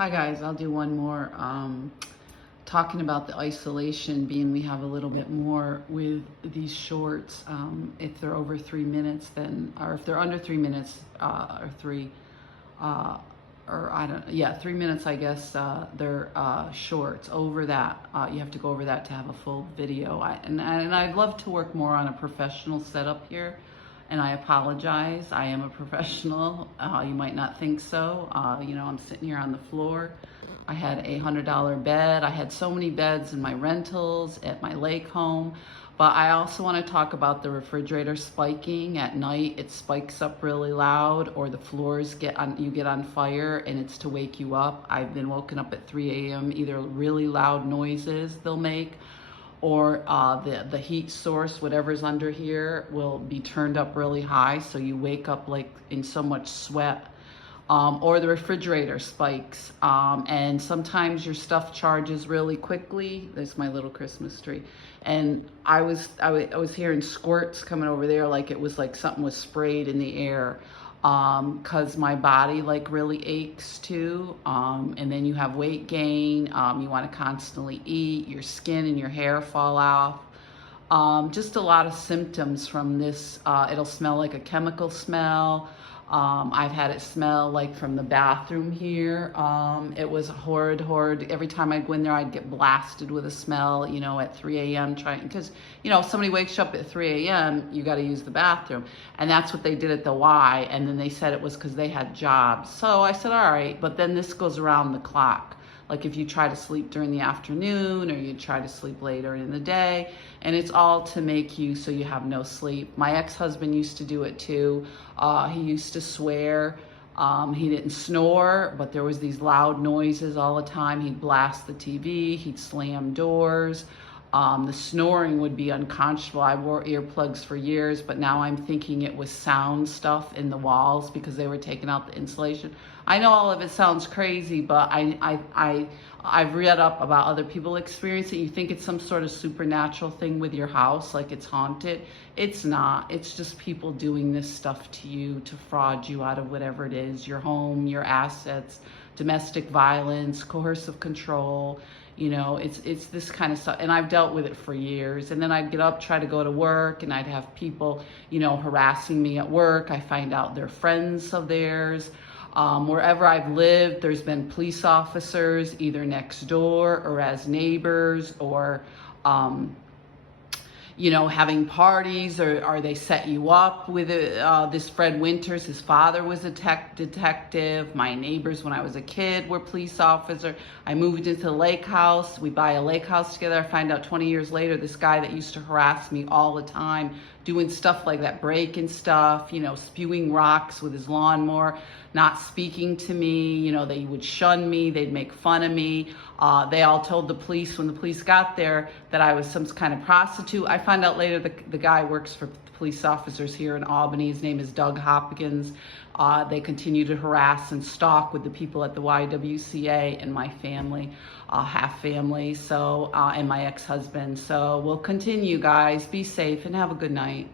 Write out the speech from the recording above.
Hi guys, I'll do one more talking about the isolation, being we have a little bit more with these shorts. If they're over 3 minutes, then, or if they're under 3 minutes, uh, or I don't, yeah, 3 minutes, I guess, they're shorts. Over that, you have to go over that to have a full video. And I'd love to work more on a professional setup here. And I apologize. I am a professional. You might not think so. I'm sitting here on the floor. I had a $100 bed. I had so many beds in my rentals at my lake home. But I also want to talk about the refrigerator spiking at night. It spikes up really loud, or the floors you get on fire, and it's to wake you up. I've been woken up at 3 a.m. either really loud noises they'll make, or the heat source, whatever's under here, will be turned up really high, so you wake up like in so much sweat. Or the refrigerator spikes, and sometimes your stuff charges really quickly. There's my little Christmas tree, and I was hearing squirts coming over there, like it was like something was sprayed in the air, because my body like really aches too, and then you have weight gain. You want to constantly eat. Your skin and your hair fall off. Just a lot of symptoms from this. It'll smell like a chemical smell. I've had it smell like from the bathroom here. It was horrid. Every time I'd go in there, I'd get blasted with a smell, at 3 a.m. because, if somebody wakes you up at 3 a.m., you got to use the bathroom. And that's what they did at the Y. And then they said it was because they had jobs. So I said, all right, but then this goes around the clock. Like if you try to sleep during the afternoon, or you try to sleep later in the day, and it's all to make you so you have no sleep. My ex-husband used to do it too. He used to swear. He didn't snore, but there was these loud noises all the time. He'd blast the TV, he'd slam doors. The snoring would be unconscionable. I wore earplugs for years, but now I'm thinking it was sound stuff in the walls because they were taking out the insulation. I know all of it sounds crazy, but I've read up about other people experience it. You think it's some sort of supernatural thing with your house, like it's haunted. It's not. It's just people doing this stuff to you to fraud you out of whatever it is, your home, your assets, domestic violence, coercive control. It's this kind of stuff, and I've dealt with it for years. And then I'd get up, try to go to work, and I'd have people, harassing me at work. I find out they're friends of theirs. Wherever I've lived, there's been police officers either next door or as neighbors, or having parties, or they set you up with this Fred Winters. His father was a detective. My neighbors when I was a kid were police officers. I moved into the lake house. We buy a lake house together. I find out 20 years later, this guy that used to harass me all the time, doing stuff like that, breaking stuff, spewing rocks with his lawnmower, not speaking to me, they would shun me, they'd make fun of me. They all told the police when the police got there that I was some kind of prostitute. I found out later the guy works for police officers here in Albany. His name is Doug Hopkins. They continue to harass and stalk with the people at the YWCA and my family, half family, and my ex-husband. So we'll continue, guys. Be safe and have a good night.